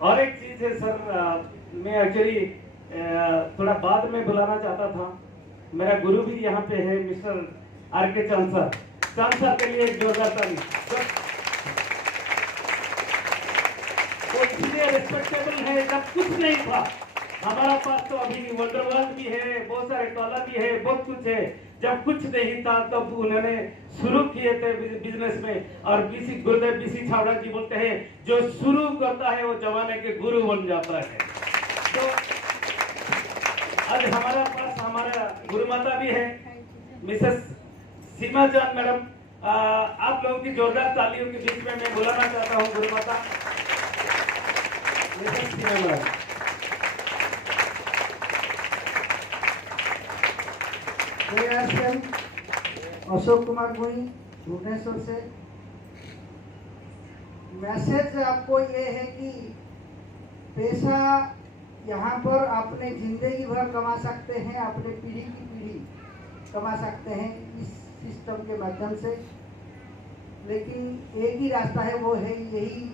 और एक चीज है सर, मैं एक्चुअली थोड़ा बाद में बुलाना चाहता था। मेरा गुरु भी यहाँ पे है, मिस्टर आर.के. चांद सर। चांद सर के लिए एक जोरदार ताली। तो इसलिए रिस्पेक्टेबल है, जब कुछ नहीं था हमारा पास तो अभी वंडर वर्ल्ड भी है, बहुत सारे डॉलर भी है, बहुत कुछ है। जब कुछ नहीं था तब तो उन्होंने शुरू किए थे बिजनेस में। और गुरुदेव बीसी छावड़ा जी बोलते हैं, जो शुरू करता है वो जमाने के गुरु बन जाता है। तो आज हमारा पास हमारा गुरु माता भी है, मिसेस सीमा जान मैडम। आप लोगों की जोरदार तालियों के बीच में मैं बुलाना चाहता हूँ गुरु माता मिसेस सीमा मैडम। अशोक कुमार गोई भुवनेश्वर से। मैसेज आपको ये है कि पैसा यहाँ पर अपने जिंदगी भर कमा सकते हैं, अपने पीढ़ी की पीढ़ी कमा सकते हैं इस सिस्टम के माध्यम से। लेकिन एक ही रास्ता है, वो है यही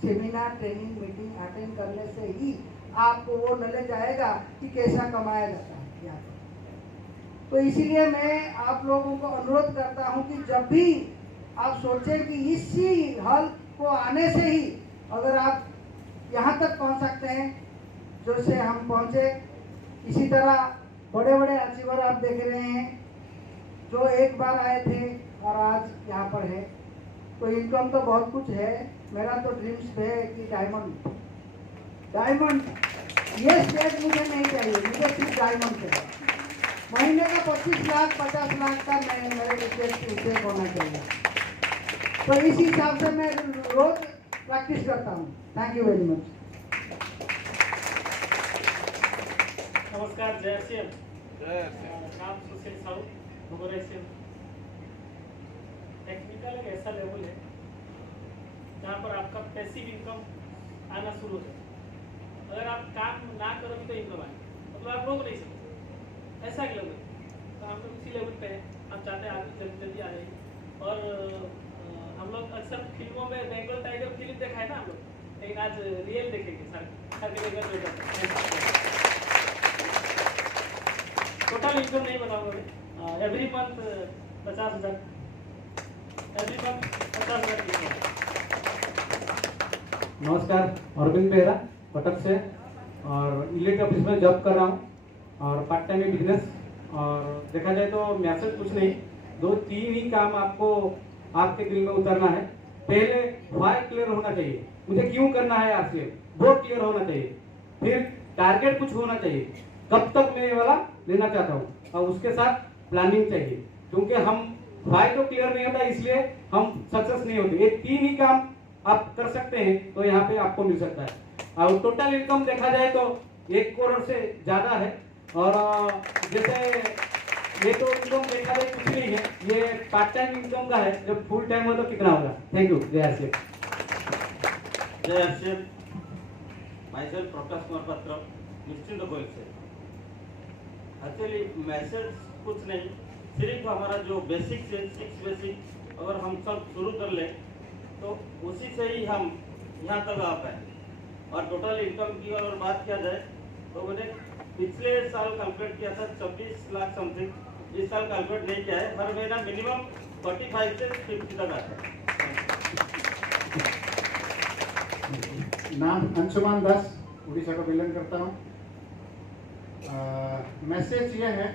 सेमिनार ट्रेनिंग मीटिंग अटेंड करने से ही आपको वो नॉलेज आएगा कि कैसा कमाया जाता है यहाँ पर। तो इसीलिए मैं आप लोगों को अनुरोध करता हूं कि जब भी आप सोचें कि इसी हल को आने से ही अगर आप यहाँ तक पहुँच सकते हैं जो से हम पहुँचे, इसी तरह बड़े बड़े अचीवर आप देख रहे हैं जो एक बार आए थे और आज यहाँ पर है। तो इनकम तो बहुत कुछ है। मेरा तो ड्रीम्स है कि डायमंड ये स्टेज मुझे नहीं चाहिए, मुझे सिर्फ डायमंड चाहिए। महीने का 25 लाख 50 लाख का मेरे विषय होना चाहिए। तो इस हिसाब से मैं रोज प्रैक्टिस करता हूँ। Thank you very much. नमस्कार, जय श्री नाम सुशील साहू भगोरे से। टेक्निकल एक ऐसा लेवल है जहाँ पर आपका पैसिव इनकम आना शुरू है। अगर आप काम ना करोगे तो इनकम आए, मतलब आप रोक नहीं सकते, ऐसा एक लेवल। तो हम लोग उसी लेवल पे हैं। हम चाहते हैं आगे जल्दी जल्दी आ जाए। और हम लोग अक्सर फिल्मों में बेंगल टाइगर फिल्म देखा है ना हम लोग, लेकिन आज रियल देखेंगे सर के लेवल। टोटल इनकम नहीं बताऊंगा मैं। Every month 50,000, every month 50,000। नमस्कार, अरविंद बेहरा कटक से, और इलेक्ट ऑफिस में जॉब कर रहा हूँ और पार्ट टाइम में बिजनेस। और देखा जाए तो मैसेज कुछ नहीं, 2-3 ही काम आपको आपके दिल में उतरना है। पहले वाई क्लियर होना चाहिए, मुझे क्यों करना है आरसीएम, वो क्लियर होना चाहिए। फिर टारगेट कुछ होना चाहिए, कब तक मैं ये वाला लेना चाहता हूँ, और उसके साथ प्लानिंग चाहिए। क्योंकि हम वाई तो क्लियर नहीं होता, इसलिए हम सक्सेस नहीं होते। ये 3 ही काम आप कर सकते हैं तो यहाँ पे आपको मिल सकता है। और टोटल इनकम देखा जाए तो 1 करोड़ से ज्यादा है। और जैसे ये तो इनकम देखा जाए कुछ नहीं है, ये पार्ट टाइम इनकम का है। जब फुल टाइम हो तो कितना होगा। Thank you. जय हर्षिप। जय हर्षिप। माई सेल्फ प्रकाश कुमार पात्र, निश्चिंत गोयल से। एक्चुअली मैसेज कुछ नहीं, सिर्फ हमारा जो बेसिक से 6 बेसिक अगर हम सब शुरू कर ले तो उसी से ही हम यहाँ तक आ पाए। और टोटल इनकम की अगर बात किया जाए तो मैंने पिछले साल कैलकुलेट किया था 24 लाख समथिंग। इस साल कैलकुलेट नहीं किया है। हर महीना मिनिमम 45 से 50 तक आता है। नाम अंशुमान दास, उड़ीसा का बिलोंग करता हूँ। मैसेज ये है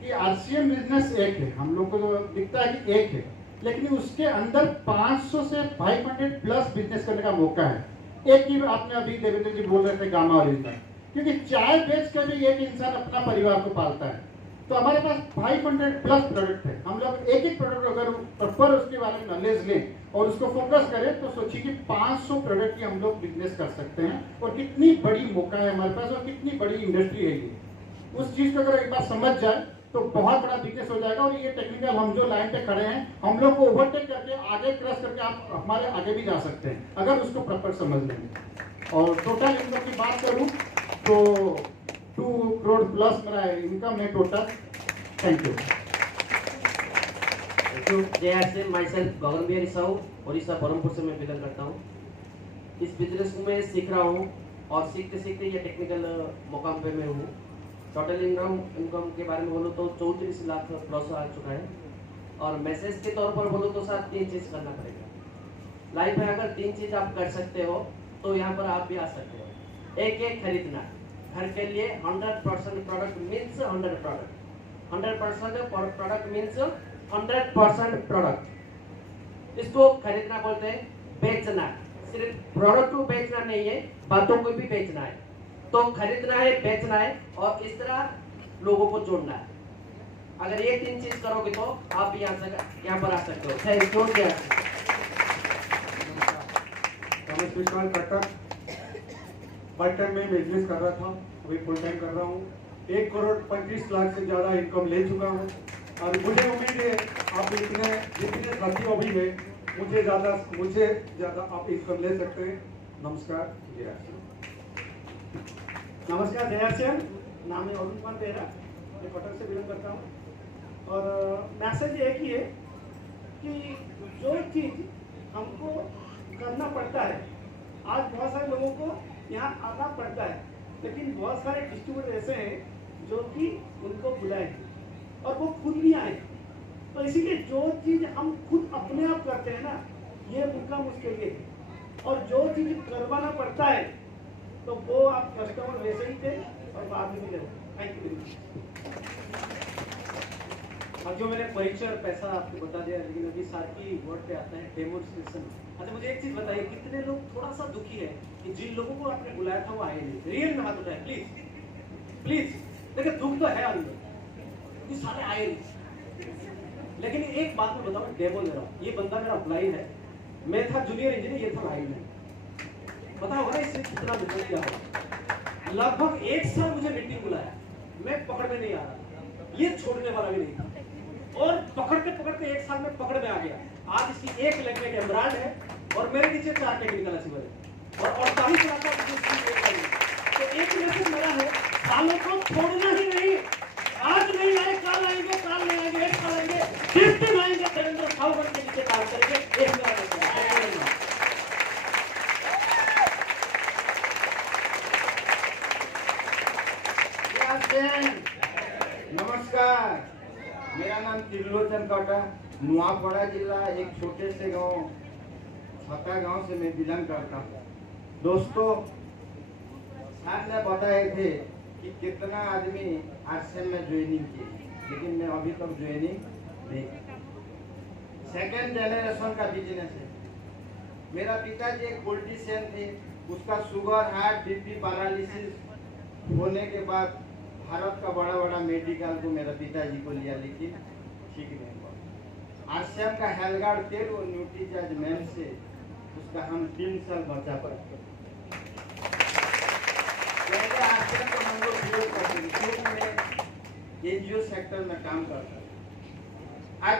कि आरसीएम बिजनेस एक है, हम लोग को तो दिखता है कि एक है, लेकिन उसके अंदर 500 से 500 प्लस बिजनेस करने का मौका है। एक ही आपने अभी देवेंद्र जी बोल रहे थे गामा ओरिजिनल, क्योंकि चाय बेच कर भी एक इंसान अपना परिवार को पालता है। तो हमारे पास 500 प्लस प्रोडक्ट है। हम लोग एक एक प्रोडक्ट अगर प्रॉपर उसके बारे में नॉलेज लें और उसको फोकस करें तो सोचिए कि 500 प्रोडक्ट की हम लोग बिजनेस कर सकते हैं। और कितनी बड़ी मौका है हमारे पास और कितनी बड़ी इंडस्ट्री है ये। उस चीज को अगर एक बार समझ जाए तो बहुत बड़ा बिजनेस हो जाएगा। और ये टेक्निकल हम जो लाइन पे खड़े हैं, हम लोग को ओवरटेक करके आगे क्रॉस करके आप हमारे आगे भी जा सकते हैं अगर उसको प्रॉपर समझ लेंगे। और टोटल इनकम की बात करूं तो 2 करोड़ प्लस मेरा इनकम है टोटल। Thank you. जय श्री माई सेल्फ गगन बिहारी साहू, उड़ीसा बरहमपुर से मैं बिलोंग करता हूँ। इस बिजनेस को मैं सीख रहा हूँ और सीखते सीखते ये टेक्निकल मुकाम पे मैं हूँ। टोटल इनकम के बारे में बोलूँ तो 34 लाख प्लस आ चुका है। और मैसेज के तौर पर बोलूँ तो सर 3 चीज़ करना पड़ेगा लाइफ में। अगर 3 चीज़ आप कर सकते हो तो यहाँ पर आप भी आ सकते हो। एक खरीदना, घर के लिए 100% product means 100 product, 100% product means 100% product, इसको खरीदना बोलते हैं। बेचना, सिर्फ प्रोडक्ट को बेचना नहीं है, बातों को भी बेचना है। तो खरीदना है, बेचना है और इस तरह लोगों को जोड़ना है। अगर ये 3 चीज करोगे तो आप यहाँ पर आ सकते हो। Thank you. Ramesh Vishwal Cuttack. Part time में बिजनेस कर रहा था, अभी फुल टाइम कर रहा हूँ। 1 करोड़ 35 लाख से ज़्यादा इनकम ले चुका हूँ और मुझे उम्मीद है आप जितने साथी अभी है मुझे ज़्यादा आप इनकम ले सकते हैं। नमस्कार, जय आसियान। नमस्कार, जय आसियान। नाम है अरुण कुमार बेहरा, मैं कटक से बिलोंग करता हूँ। और मैसेज एक ही है कि जो चीज़ हमको करना पड़ता है, आज बहुत सारे लोगों को यहाँ आना पड़ता है, लेकिन बहुत सारे डिस्ट्रीब्यूटर ऐसे हैं जो कि उनको बुलाए और वो खुद भी आए। तो इसीलिए जो चीज़ हम खुद अपने आप करते हैं ना, ये मुकाम उसके लिए है। और जो चीज़ करवाना पड़ता है तो वो आप कस्टमर वैसे ही थे और बाद में भी रहे। Thank you very much. अब जो मैंने परीक्षा और पैसा आपको बता दिया, लेकिन अभी साथ ही वर्ड पे आता है डेमोन्स्ट्रेशन। अच्छा, मुझे एक चीज बताइए, कितने लोग थोड़ा सा दुखी है कि जिन लोगों को आपने बुलाया था वो आए नहीं? रियल में हाथ उठाए प्लीज प्लीज। देखिए दुख तो है अंदर कि सारे आए नहीं। लेकिन एक बात मैं बताऊं, डेमो दे रहा हूं, ये बंदा मेरा अपलाइन है, मैं था जूनियर इंजीनियर, ये था लाइन में। पता होगा ना इससे कितना मेहनत किया होगा। लगभग 1 साल मुझे मीटिंग बुलाया, मैं पकड़ में नहीं आ रहा, ये छोड़ने वाला भी नहीं था। और पकड़ते पकड़ते 1 साल में पकड़ में आ गया। आज इसकी 1 लेग में एमराल्ड है और मेरे नीचे 4 टेक्निकल अचीवर है और 48 लाख का बिजनेस। तो एक मैसेज मेरा है, सालों को छोड़ना ही नहीं। आज नहीं आए, कल आएंगे, कल नहीं आएंगे, 1 साल आएंगे, 10 दिन आएंगे, देवेंद्र साहब के नीचे काम करेंगे। एक मेरा मैसेज है। नमस्कार, मेरा नाम त्रिलोचन काटा, नुआपड़ा जिला एक छोटे से गांव छक्का गांव से मैं बिलोंग करता हूँ। दोस्तों, साथ में बताए थे कि कितना आदमी आरसीएम में ज्वाइनिंग किए, लेकिन मैं अभी तक ज्वाइनिंग नहीं। 2nd जनरेशन का बिजनेस है। मेरा पिताजी एक पॉलिटिशियन थे, उसका शुगर, हार्ट, बीपी, पैरालिसिस होने के बाद भारत का बड़ा बड़ा मेडिकल को मेरा पिताजी को लिया, लेकिन ठीक नहीं हुआ। आरसीएम का हेलगार्ड तेल और न्यूट्रीचार्ज मैन से उसका हम 3 साल बचा पर आरसीएम को हम लोग प्रयोग करते थे, क्योंकि मैं एनजीओ सेक्टर में काम करता हूँ। आज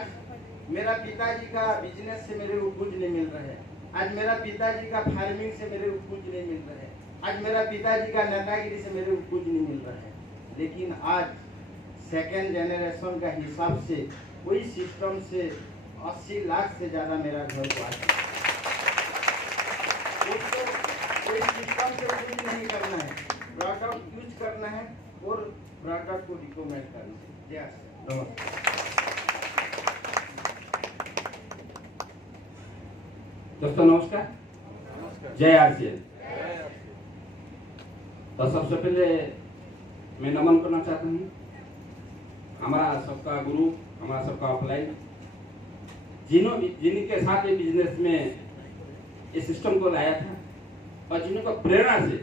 मेरा पिताजी का बिजनेस से मेरे को कुछ नहीं मिल रहा है। आज मेरा पिताजी का फार्मिंग से मेरे को कुछ नहीं मिल रहा है। आज मेरा पिताजी का नेतागिरी से मेरे को कुछ नहीं मिल रहा है। लेकिन आज 2nd जनरेशन का हिसाब से कोई सिस्टम से 80 लाख से ज्यादा मेरा घर को आता है। कोई सिस्टम से यूज नहीं करना है, प्रोडक्ट यूज करना है और प्रोडक्ट को रिकमेंड करना है। जय दोस्तों नमस्कार, जय आरसीएन। तो सबसे पहले मैं नमन करना चाहता हूँ हमारा सबका गुरु, हमारा सबका ऑफलाइन, जिनके साथ ये बिजनेस में इस सिस्टम को लाया था और जिनको प्रेरणा से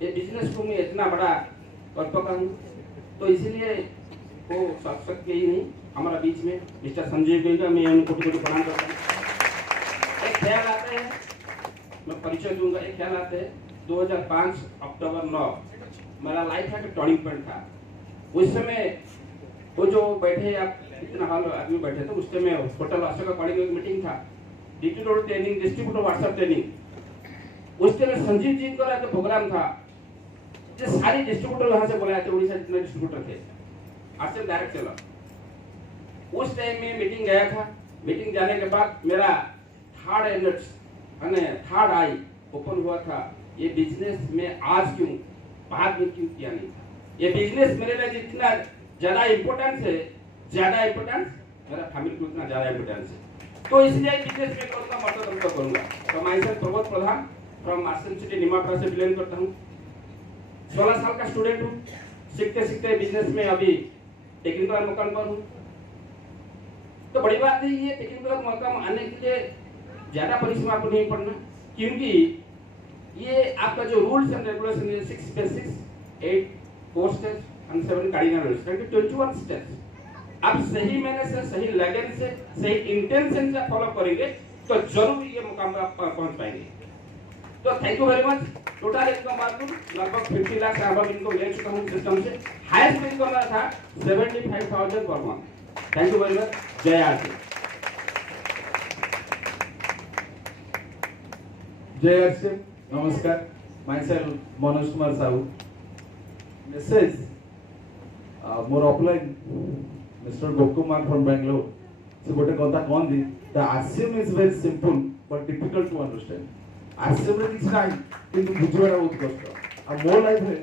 ये बिजनेस को मैं इतना बड़ा कर पाता हूँ। तो इसीलिए वो सब के ही नहीं, हमारा बीच में मिस्टर संजीव गोयल, मैं उनको कोटि प्रणाम करता हूँ। एक ख्याल आता है, मैं परिचय दूंगा। एक ख्याल आता है 2005 अक्टूबर 9 मेरा लाइफ का टर्निंग पॉइंट था। उस समय वो जो बैठे आप इतना हाल आदमी बैठे थे, उस समय होटल अशोका कॉलेज में मीटिंग था, distributor training, distributor WhatsApp training. उस समय संजीव जी का एक प्रोग्राम था, जो सारी डिस्ट्रीब्यूटर वहां से बुलाए थे, उड़ीसा जितने डिस्ट्रीब्यूटर थे, आरसीएम डायरेक्ट चला। उस टाइम में मीटिंग गया था। मीटिंग जाने के बाद मेरा थर्ड आई ओपन हुआ था, ये बिजनेस में आज क्यों, बाद में क्यों किया नहीं था? ये बिजनेस मेरे लिए जितना ज्यादा इम्पोर्टेंस है, ज्यादा इम्पोर्टेंस मेरा फैमिली को उतना ज्यादा इम्पोर्टेंस है। तो इसलिए बिजनेस में करूँगा, मतलब तुमको करूँगा। तो मैं सर प्रबोध प्रधान फ्रॉम आश्रम सिटी निमापड़ा से बिलोंग करता हूँ। 16 साल का स्टूडेंट हूँ। सीखते सीखते बिजनेस में अभी टेक्निकल मुकाम पर हूँ। तो बड़ी बात है ये टेक्निकल मुकाम आने के लिए ज्यादा परिश्रम आपको नहीं पड़ना, क्योंकि ये आपका जो रूल्स एंड रेगुलेशन है 6 basics, 8 4 steps and 7 cardinal steps, 21 steps. आप सही मैंने से, सही लगन से, सही इंटेंशन से फॉलो करेंगे तो जरूर ये मुकाम पर आप पहुंच पाएंगे। तो thank you very much. Total income बात लगभग 50 लाख से अब इनको ले चुका हूँ सिस्टम से। हाईएस्ट इनकम था 75,000 per month. Thank you very much. जय आरसी। जय आरसी। नमस्कार, myself Manoj Kumar Sahu. Message मोर ऑफलाइन मिस्टर गोकुमार फ्रॉम बेंगलोर से गोटे कथा कहती the RCM is very simple but difficult to understand. RCM रे किछ नाही किंतु बुझवाटा बहुत कष्ट। आ मो लाइफ रे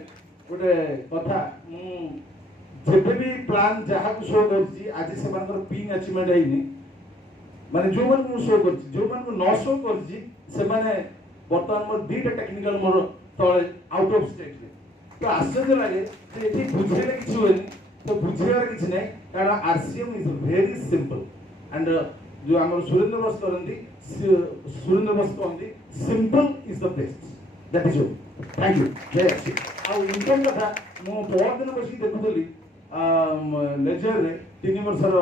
गोटे कथा जेबे भी प्लान जहाँ को शो करछि आज से मानकर पिन अचीवमेंट हैनी, माने जो मन को शो करछि, जो मन को न शो करछि से माने वर्तमान मोर दीटा टेक्निकल मोर तळे आउट ऑफ स्टेट रे। तो आश्चर्य लगे जे एठी बुझेले किछ होइनी, तो बुझेबार किछ नै, कारण RCM is very simple. And जो हमर सुरेंद्र बस करंती, सुरेंद्र बस कहंती simple is the best. That is all. Thank you. जय श्री। आ इनकम कथा मो बहुत दिन बसी देखुतली लेजर रे 3 वर्षर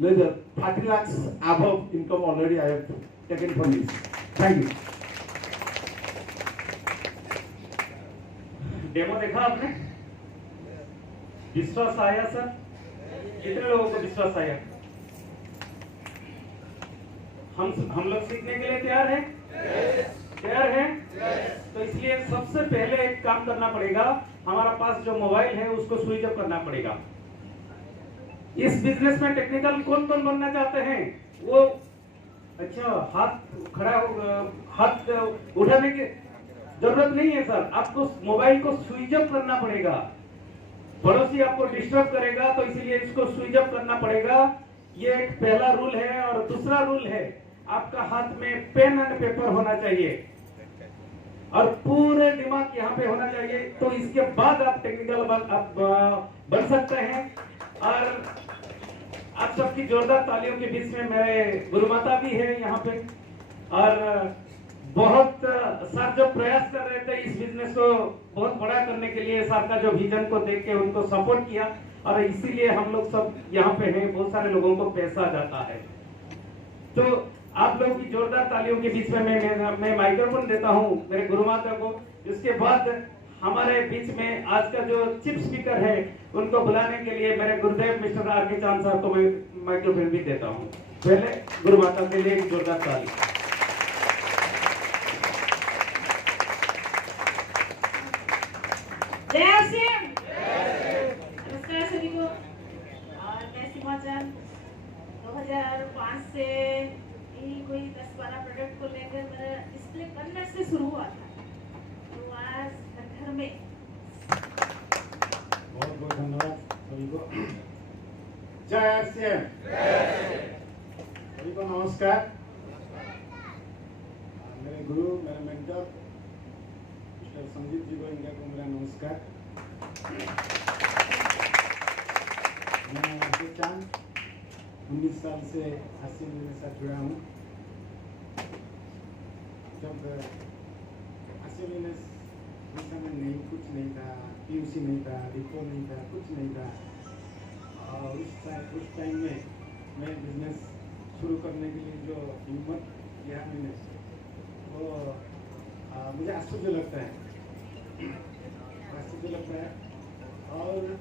ledger 30 lakh above income already I have taken from this. Thank you. Demo देखा आपने? विश्वास आया सर? कितने लोगों को विश्वास आया? हम लोग सीखने के लिए तैयार हैं? तैयार हैं? तो इसलिए सबसे पहले एक काम करना पड़ेगा, हमारा पास जो मोबाइल है उसको स्विच ऑफ करना पड़ेगा। इस बिजनेस में टेक्निकल कौन कौन बनना चाहते हैं? वो अच्छा हाथ खड़ा हो, हाथ उठाने की जरूरत नहीं है सर। आपको मोबाइल को स्विच ऑफ करना पड़ेगा। पड़ोसी आपको डिस्टर्ब करेगा, तो इसीलिए इसको स्विच ऑफ करना पड़ेगा। ये एक पहला रूल है। और दूसरा रूल है, आपका हाथ में पेन एंड पेपर होना चाहिए और पूरे दिमाग यहाँ पे होना चाहिए। तो इसके बाद आप टेक्निकल बन सकते हैं। और आप सबकी जोरदार तालियों के बीच में मेरे गुरुमाता भी है यहाँ पे, और बहुत सर जो प्रयास कर रहे थे इस बिजनेस को बहुत बड़ा करने के लिए, सर का जो विजन को देख के उनको सपोर्ट किया, और इसीलिए हम लोग सब यहाँ पे हैं। बहुत सारे लोगों को पैसा जाता है। तो आप लोगों की जोरदार तालियों के बीच में मैं माइक्रोफोन देता हूँ मेरे गुरुमाता को। इसके बाद हमारे बीच में आज का जो चीफ स्पीकर है उनको बुलाने के लिए मेरे गुरुदेव मिस्टर आर.के. चांद साहब को मैं माइक्रोफोन भी देता हूँ। पहले गुरुमाता के लिए एक जोरदार ताली। नमस्कार सभी को। और मैं सीमा चंद 2005 से यही कोई 10-12 प्रोडक्ट को लेकर मेरा डिस्प्ले करने से शुरू हुआ था, तो आज घर में। बहुत बहुत धन्यवाद सभी को। जय आरसीएम। सभी को नमस्कार। मेरे गुरु, मेरे मेंटर मिस्टर संजीव जी गोविंदा को मेरा नमस्कार। मैं आर.के. चांद 19 साल से आरसीएम के साथ जुड़ा हूँ। जब आरसीएम में उस समय नहीं, कुछ नहीं था, पीयूसी नहीं था, डिपो नहीं था, कुछ नहीं था। और उस टाइम में मैं बिजनेस शुरू करने के लिए जो हिम्मत किया मैंने, वो मुझे आश्चर्य लगता है, आश्चर्य लगता है। और